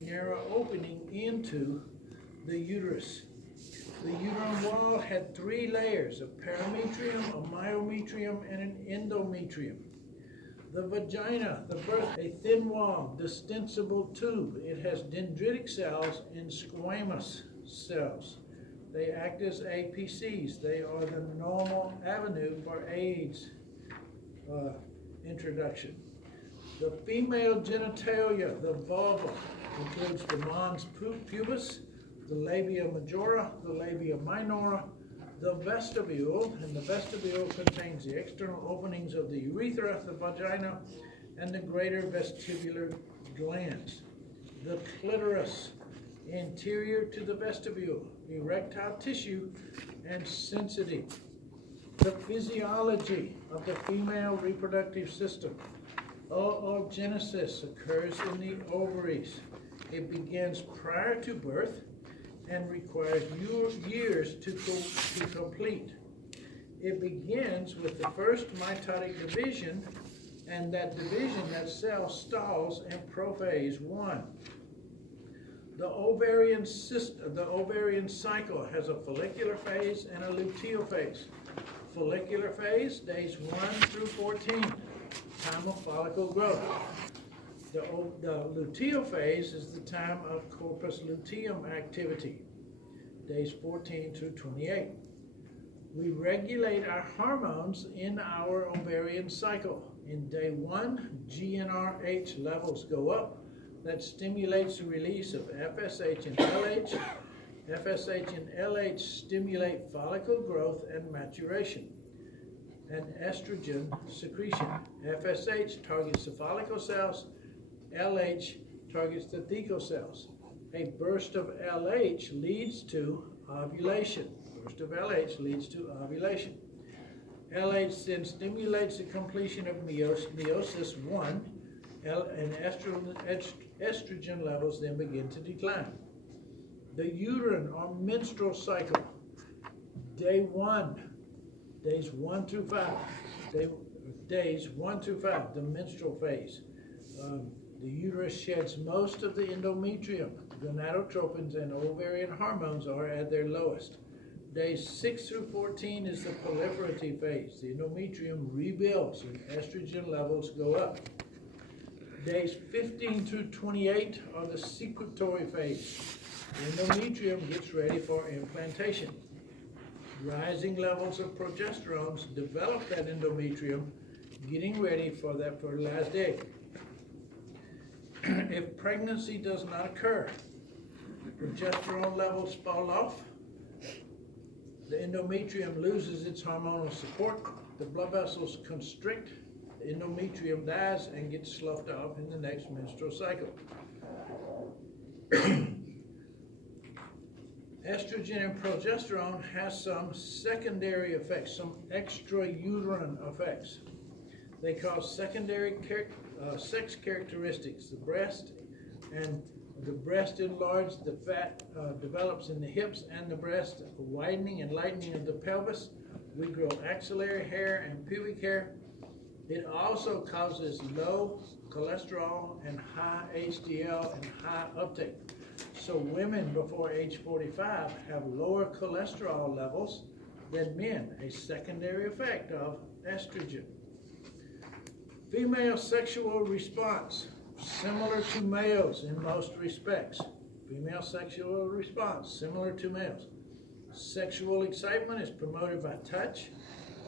narrow opening into the uterus. The uterine wall had three layers, a parametrium, a myometrium, and an endometrium. The vagina, the birth, a thin wall, distensible tube. It has dendritic cells and squamous cells. They act as APCs. They are the normal avenue for AIDS introduction. The female genitalia, the vulva, includes the mons pubis, the labia majora, the labia minora, the vestibule, and the vestibule contains the external openings of the urethra, the vagina, and the greater vestibular glands. The clitoris, anterior to the vestibule, erectile tissue, and sensitive. The physiology of the female reproductive system. Oogenesis occurs in the ovaries. It begins prior to birth and requires years to complete. It begins with the first mitotic division, and that cell stalls in prophase 1. The ovarian cycle has a follicular phase and a luteal phase. Follicular phase, days 1 through 14, time of follicle growth. The luteal phase is the time of corpus luteum activity, days 14 through 28. We regulate our hormones in our ovarian cycle. In day 1, GnRH levels go up. That stimulates the release of FSH and LH. FSH and LH stimulate follicle growth and maturation. And estrogen secretion. FSH targets the follicle cells. LH targets the thecal cells. A burst of LH leads to ovulation. Burst of LH leads to ovulation. LH then stimulates the completion of meiosis 1, and estrogen levels then begin to decline. The uterine or menstrual cycle, day 1, days 1 through 5, days 1 through 5, the menstrual phase. The uterus sheds most of the endometrium. Gonadotropins and ovarian hormones are at their lowest. Days 6 through 14 is the proliferative phase. The endometrium rebuilds and estrogen levels go up. Days 15 through 28 are the secretory phase. The endometrium gets ready for implantation. Rising levels of progesterones develop that endometrium, getting ready for that fertilized egg. If pregnancy does not occur, progesterone levels fall off, the endometrium loses its hormonal support, the blood vessels constrict, the endometrium dies and gets sloughed off in the next menstrual cycle. Estrogen and progesterone has some secondary effects, some extrauterine effects. They cause secondary sex characteristics. The breast enlarged, the fat develops in the hips and the breast, widening and lightening of the pelvis. We grow axillary hair and pubic hair. It also causes low cholesterol and high HDL and high uptake. So women before age 45 have lower cholesterol levels than men, a secondary effect of estrogen. Female sexual response, similar to males in most respects. Female sexual response, similar to males. Sexual excitement is promoted by touch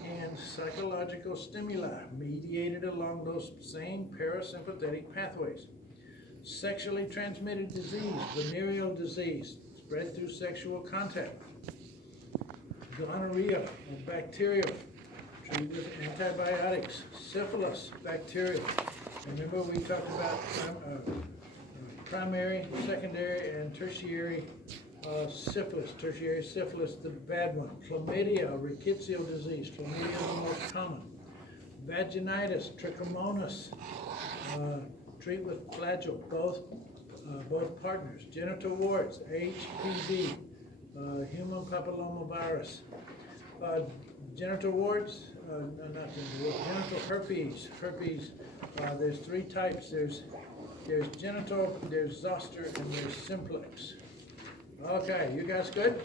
and psychological stimuli mediated along those same parasympathetic pathways. Sexually transmitted disease, venereal disease, spread through sexual contact. Gonorrhea and bacterial, treated with antibiotics. Syphilis, bacterial. Remember we talked about primary, secondary, and tertiary syphilis. Tertiary syphilis, the bad one. Chlamydia, rickettsial disease. Chlamydia is the most common. Vaginitis, trichomonas. Treat with flagyl, both partners. Genital warts, HPV, human papillomavirus. Genital warts, genital herpes. There's 3 types. There's there's genital, there's zoster, and there's simplex. Okay, you guys good?